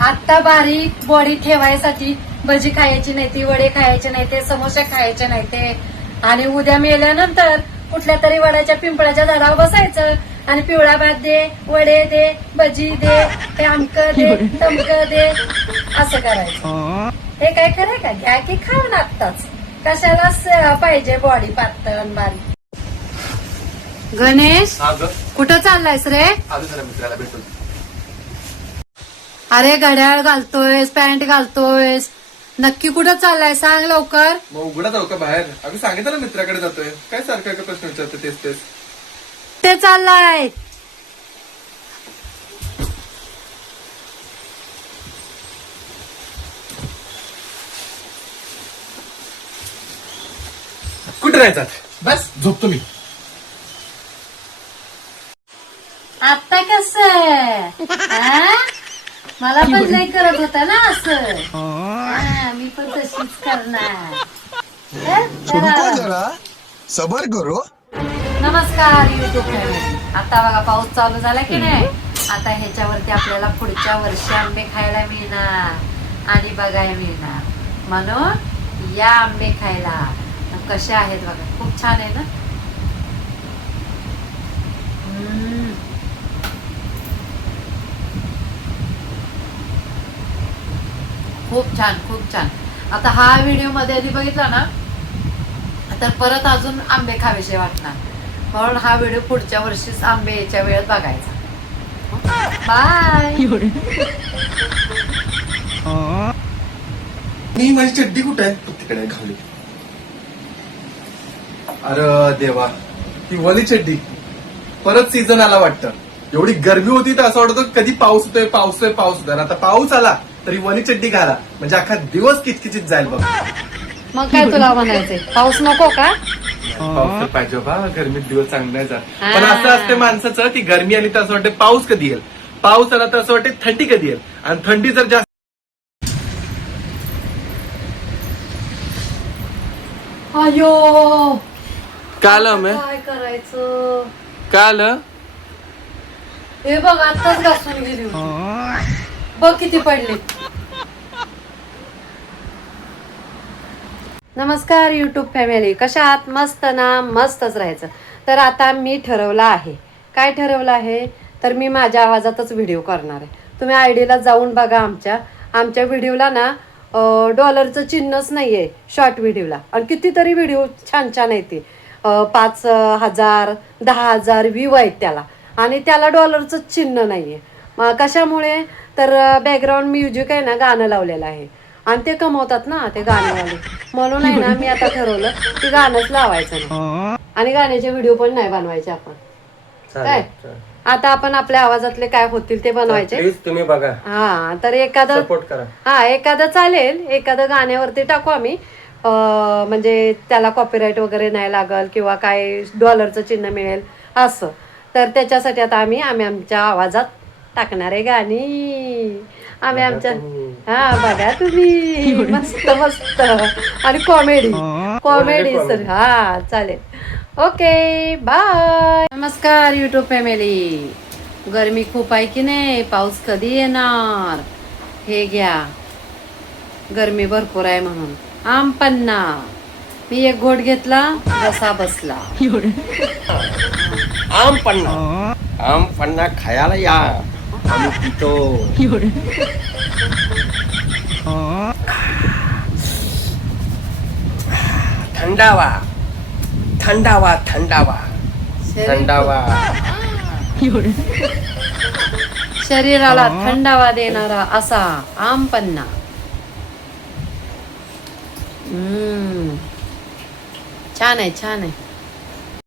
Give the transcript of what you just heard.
आत्ता बारीक बॉडी ठेवायसाठी भजी खायची नाही ती, वडे खायचे नाही ते, समोसे खायचे नाही ते, आणि उद्या मेल्यानंतर कुठल्या तरी वडाच्या पिंपळाच्या झाडावर बसायचं आणि पिवळा भात दे, वडे दे, भजी दे, हे अमक दे, तमक दे, असं करायचं. हे काय खरंय का? घ्या की खाऊन आत्ताच. कशाला पाहिजे बॉडी पातळ आणि बारीक. गणेश, कुठं चाललायस रे? मित्राला भेटून. अरे घड्याळ घालतोयस, पॅन्ट घालतोयस, नक्की कुठं चाललाय सांग लवकर. मग उघडा जाऊ का बाहेर? अगं सांगितलं ना मित्राकडे जातोय. काय सारखं का प्रश्न विचारतो तेच तेच. ते चाललाय. कुठे राहायचं? बस झोपतो मी. आता कस मला पण नाही करत होता ना असं. मी पण तशीच करणार. जरा सबर करो. नमस्कार युट्यूब फॅमिली. आता बघा पाऊस चालू झाला की नाही. आता ह्याच्यावरती आपल्याला पुढच्या वर्षी आंबे खायला मिळणार आणि बघायला मिळणार. म्हणून या आंबे खायला. कसे आहेत बघा, खूप छान आहे ना. खूप छान, खूप छान. आता हा व्हिडिओ मध्ये आधी बघितला ना तर परत अजून आंबे खावेसे वाटणार. म्हणून हा व्हिडिओ पुढच्या वर्षीच आंबेच्या वेळेत बघायचा. बाय. मी माझी चड्डी कुठे आहे? तिकडे घावली. अरे देवा, ती वली चड्डी. परत सीझन आला वाटतं. एवढी गरमी होती तर असं वाटत होतं कधी पाऊस होतोय, पाऊस आहे, पाऊस होतोय. आता पाऊस आला तरी वली चड्डी घाला म्हणजे अख्खा दिवस किचकिचीत जाईल बघ. मग काय तुला म्हणायचंय, पाऊस नको का? पाऊस तर पाहिजे बा, गरमीत दिवस चांगला आहे. पण असं असते माणसाचं की गरमी आली तर असं वाटतं पाऊस कधी येईल, पाऊस आला तर असं वाटते थंडी कधी येईल, आणि थंडी जर जास्त. अयो काल काय करायचं? काल हे बघ आताच घासून गेली. बघ किती पडले. नमस्कार युट्यूब फॅमिली, कशा आहात? मस्त ना? मस्तच राहायचं. तर आता मी ठरवलं आहे. काय ठरवलं आहे तर मी माझ्या आवाजातच व्हिडिओ करणार आहे. तुम्ही आयडीला जाऊन बघा. आमच्या व्हिडिओला ना डॉलरचं चिन्हच नाही आहे शॉर्ट व्हिडिओला. आणि कितीतरी व्हिडिओ छान छान आहे ते. 5,000 10,000 व्ह्यू आहेत त्याला, आणि त्याला डॉलरचं चिन्ह नाही आहे. कशामुळे तर बॅकग्राऊंड म्युझिक आहे ना, गाणं लावलेलं आहे आणि ते कमवतात ना ते गाणेवाले. म्हणून आहे ना मी आता ठरवलं की गाणंच लावायचं नाही आणि गाण्याचे व्हिडिओ पण नाही बनवायचे आपण. काय आता आपण आपल्या आवाजातले काय होतील ते बनवायचे. प्लीज तुम्ही बघा. हा तर एखादं सपोर्ट करा. हा एखादं चालेल, एखादं गाण्यावरती टाकू आम्ही. म्हणजे त्याला कॉपीराईट वगैरे नाही लागल किंवा काय डॉलरचं चिन्ह मिळेल असं. तर त्याच्यासाठी आता आम्ही आमच्या आवाजात टाकणार आहे गाणी. आम्ही आमच्या हा बघा तुम्ही. मस्त मस्त. आणि कॉमेडी सर. हा चालेल. Okay bye. नमस्कार युट्यूब फॅमिली. गरमी खूप आहे की नाही, पाऊस कधी येणार? हे घ्या, गरमी भरपूर आहे म्हणून आम पन्ना. मी एक घोट घेतला, बसा बसला. आम पन्ना खायला या, आम्ही पितो. थंडावा थंडावा थंडावा थंडावा. शरीराला थंडावा देणारा असा आम पन्ना. छान आहे, छान आहे.